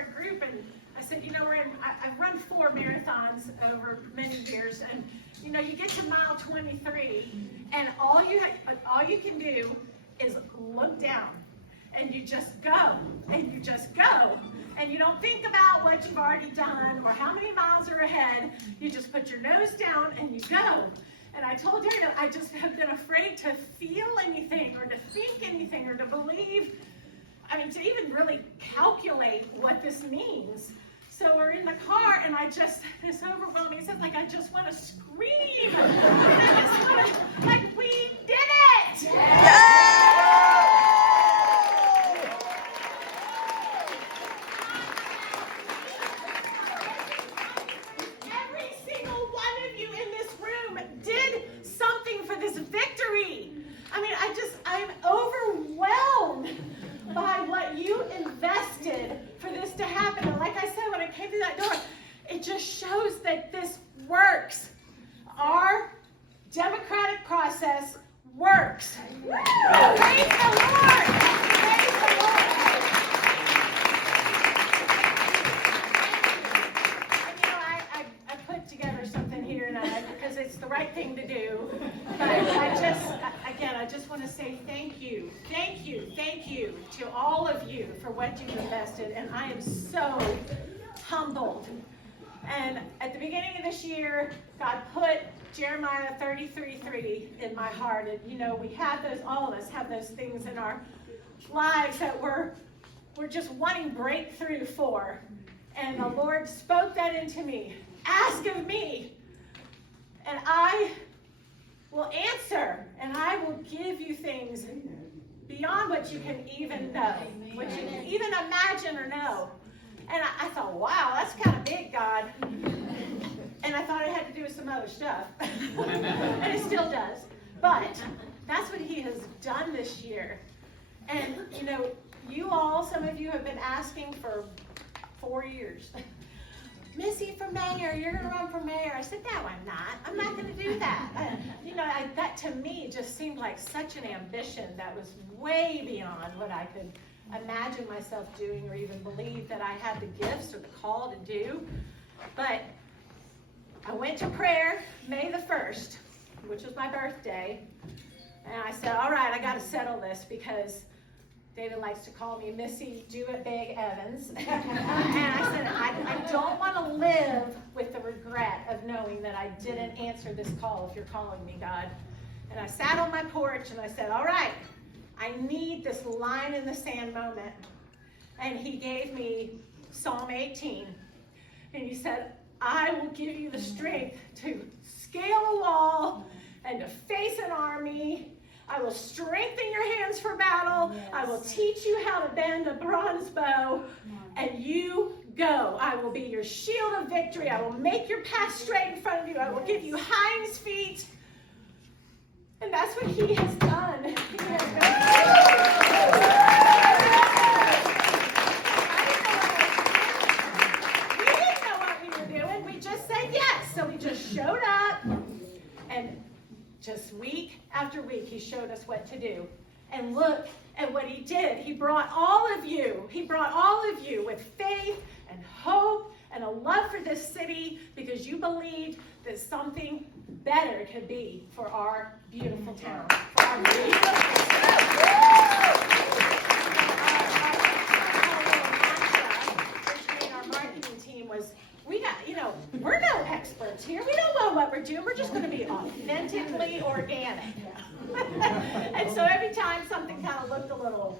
our group, and I said, I've run 4 marathons over many years, and you get to mile 23, and all you can do is look down, and you just go, and you just go, and you don't think about what you've already done or how many miles are ahead. You just put your nose down and you go. And I told her that I just have been afraid to feel anything or to think anything or to believe, to even really calculate what this means. So we're in the car, and it's overwhelming. It's like I just want to scream. And I just want to, we did it! Yeah! Every single one of you in this room did something for this victory. I'm overwhelmed by what you invested for this to happen. And like I said, when I came through that door, it just shows that this works. Our democratic process works. Praise the Lord! Praise the Lord! I put together something here tonight because it's the right thing to do. But I just want to say thank you to all of you for what you've invested, and I am so humbled. And at the beginning of this year, God put Jeremiah 33:3 in my heart, and we have those, all of us have those things in our lives that we're just wanting breakthrough for, and the Lord spoke that into me. Ask of me, and I will answer, and I will give you things beyond what you can even know, what you can even imagine or know. And I thought, wow, that's kind of big, God. And I thought it had to do with some other stuff. And it still does. But that's what he has done this year. And, some of you have been asking for 4 years. Missy for mayor, you're going to run for mayor. I said, no, I'm not. I'm not going to do that. That to me just seemed like such an ambition that was way beyond what I could imagine myself doing or even believe that I had the gifts or the call to do. But I went to prayer May the 1st, which was my birthday, and I said, all right, I got to settle this because David likes to call me Missy Do It Big Evans. And I said, I don't want to live with the regret of knowing that I didn't answer this call if you're calling me, God. And I sat on my porch and I said, all right, I need this line in the sand moment. And he gave me Psalm 18. And he said, I will give you the strength to scale a wall and to face an army. I will strengthen your hands for battle. Yes. I will teach you how to bend a bronze bow. And you go. I will be your shield of victory. I will make your path straight in front of you. I will give you hinds feet. And that's what he has done. He has we didn't know what we were doing. We just said yes. So we just showed up. And just week after week, he showed us what to do. And look at what he did. He brought all of you with faith and hope and a love for this city because you believed that something better could be for our beautiful town. For our beautiful our marketing team was, we're no experts here. We don't know what we're doing. We're just going to be authentically organic. And so every time something kind of looked a little,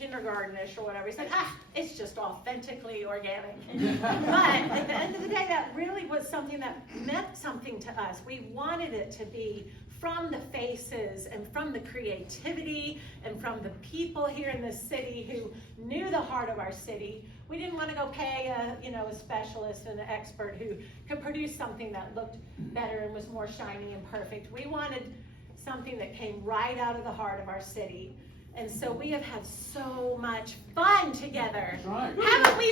kindergartenish or whatever, he said, it's just authentically organic. But at the end of the day, that really was something that meant something to us. We wanted it to be from the faces and from the creativity and from the people here in this city who knew the heart of our city. We didn't want to go pay a specialist and an expert who could produce something that looked better and was more shiny and perfect. We wanted something that came right out of the heart of our city. And so we have had so much fun together. Right. Haven't we,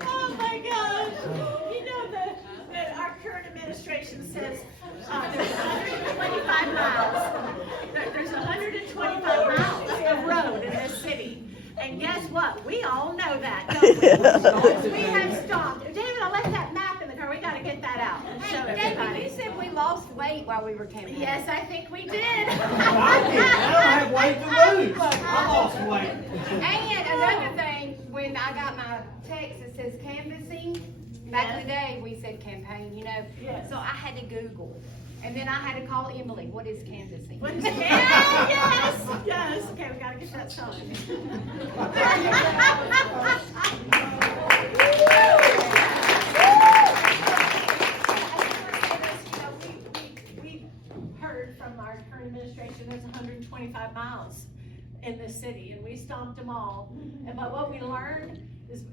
Oh my gosh. said we lost weight while we were campaigning. Yes, I think we did. I did. I don't have weight to lose. I lost weight. And another thing, when I got my text that says canvassing, back in the day we said campaign, you know. Yes. So I had to Google. And then I had to call Emily, what is canvassing? What is it? Yes, yes. Okay, we gotta get that song. We heard from our current administration there's 125 miles in this city, and we stomped them all. But what we learned is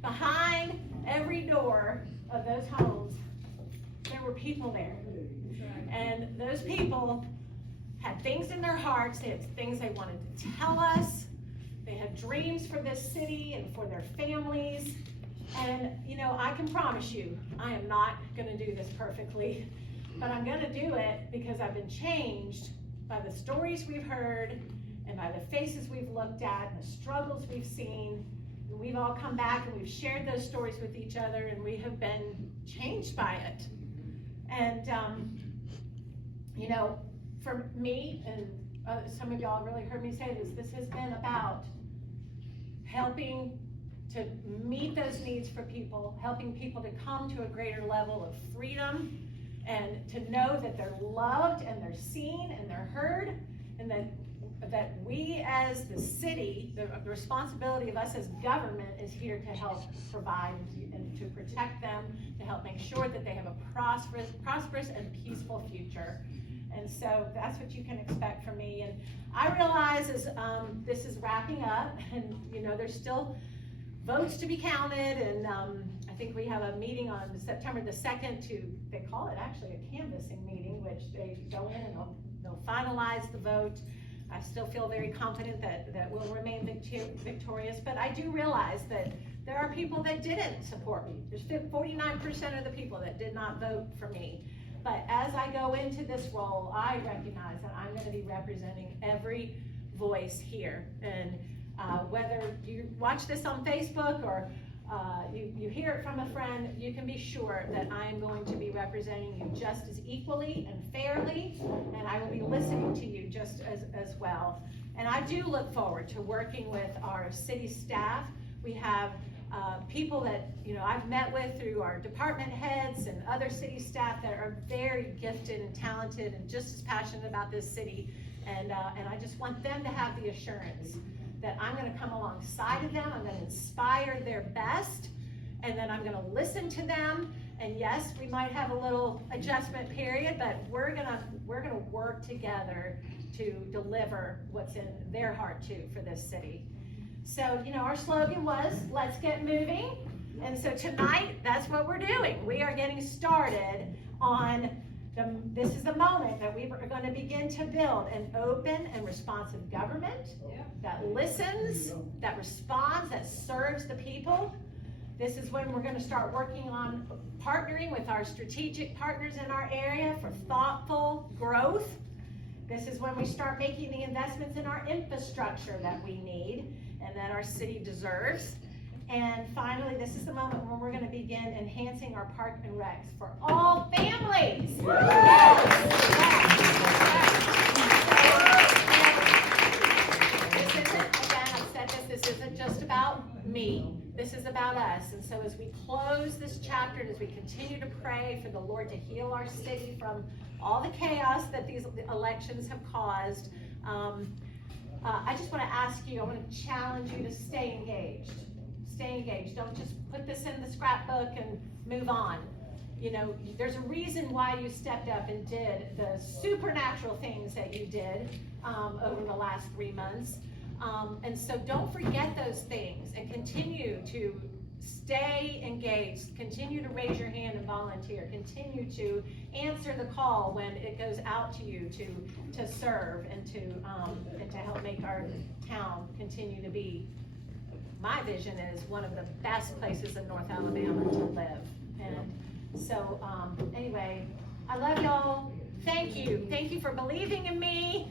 behind every door of those homes, there were people there. And those people had things in their hearts, they had things they wanted to tell us, they had dreams for this city and for their families. And you know, I can promise you, I am not gonna do this perfectly, but I'm gonna do it because I've been changed by the stories we've heard and by the faces we've looked at and the struggles we've seen. And we've all come back and we've shared those stories with each other, and we have been changed by it. And you know, for me, and some of y'all really heard me say this has been about helping to meet those needs for people, helping people to come to a greater level of freedom, and to know that they're loved and they're seen and they're heard, and that we as the city, the responsibility of us as government is here to help provide and to protect them, to help make sure that they have a prosperous and peaceful future. And so that's what you can expect from me. And I realize as this is wrapping up, and you know, there's still votes to be counted, and I think we have a meeting on September the 2nd they call it actually a canvassing meeting, which they go in and they'll finalize the vote. I still feel very confident that we'll remain victorious, but I do realize that there are people that didn't support me. There's 49% of the people that did not vote for me. But as I go into this role, I recognize that I'm going to be representing every voice here. And whether you watch this on Facebook or you hear it from a friend, you can be sure that I am going to be representing you just as equally and fairly, and I will be listening to you just as well. And I do look forward to working with our city staff. We have people that I've met with through our department heads and other city staff that are very gifted and talented and just as passionate about this city. And I just want them to have the assurance that I'm going to come alongside of them, I'm going to inspire their best, and then I'm going to listen to them. And yes, we might have a little adjustment period, but we're going to work together to deliver what's in their heart too for this city. So, our slogan was, let's get moving. And so tonight, that's what we're doing. We are getting started on this is the moment that we are going to begin to build an open and responsive government that listens, that responds, that serves the people. This is when we're going to start working on partnering with our strategic partners in our area for thoughtful growth. This is when we start making the investments in our infrastructure that we need and that our city deserves. And finally, this is the moment when we're going to begin enhancing our park and recs for all families. This isn't, again, I've said this isn't just about me. This is about us. And so as we close this chapter and as we continue to pray for the Lord to heal our city from all the chaos that these elections have caused, I just want to ask you, I want to challenge you to stay engaged. Stay engaged. Don't just put this in the scrapbook and move on. There's a reason why you stepped up and did the supernatural things that you did over the last 3 months. And so don't forget those things and continue to stay engaged. Continue to raise your hand and volunteer. Continue to answer the call when it goes out to you to serve and to help make our town continue to be. My vision is one of the best places in North Alabama to live. And so anyway, I love y'all. Thank you. Thank you for believing in me.